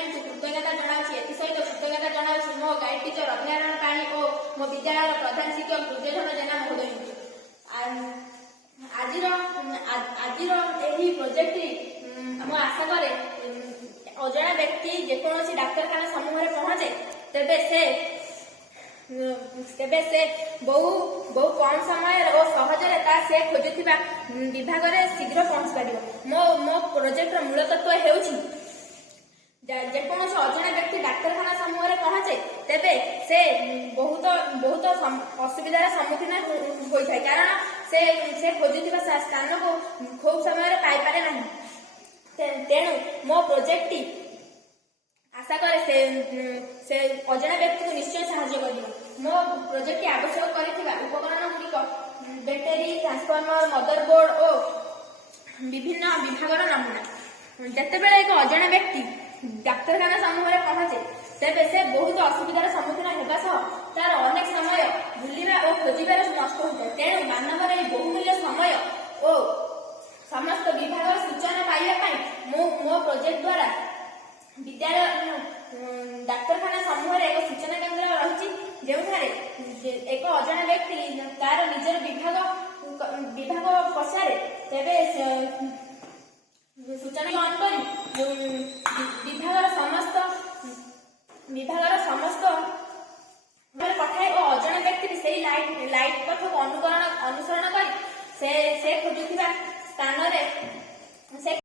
Department को कृतज्ञता जनाऊँ एथि सहित कृतज्ञता जनाऊँ मो गाइड टीचर अभयारण पाणी और मो विद्यालय प्रधान शिक्षक दुर्योधन जेना महोदय आजिर यही प्रोजेक्ट मु आशा करे अजणा व्यक्ति जेकोसी डाक्तरखाना समूह में पहुंचे तेबे से बहु कम समय और सहजरे से खोजुथिबा विभाग में शीघ्र पहुंच पार। मो प्रोजेक्टर मूल तत्व हेउछि जेकोसी अजणा व्यक्ति डाक्तरखाना समूह में पहुंचे तेबे से बहुत असुविधार सम्मुखीन होता है कारण से खोजुथिबा स्थान को खूब समय पाई पारे नहीं। तेणु मो प्रोजेक्ट आशा करे से अजणा व्यक्ति को निश्चय साहाय्य कर। मो प्रोजेक्ट आवश्यक करथिबा उपकरण गुड़िक बैटेरी ट्रांसफॉर्मर मदरबोर्ड और विभिन्न विभागर नमूना जेतेबेले एक अजणा व्यक्ति डाक्तरखाना समूह में पहुंचे तेबे से बहुत असुविधार सम्मुखीन होगा सह तार अनेक समय बुलिबा और खोजिबार नष्ट होता है। तेणु मानवर बहुमूल्य समय और समस्त विभाग सूचना पाइबा मो प्रोजेक्ट द्वारा विद्यालय डाक्तरखाना समूह में एक सूचना केन्द्र रही जो एक अजणा व्यक्ति तार निजर विभाग पचारे तेबे सूचना ऑन कर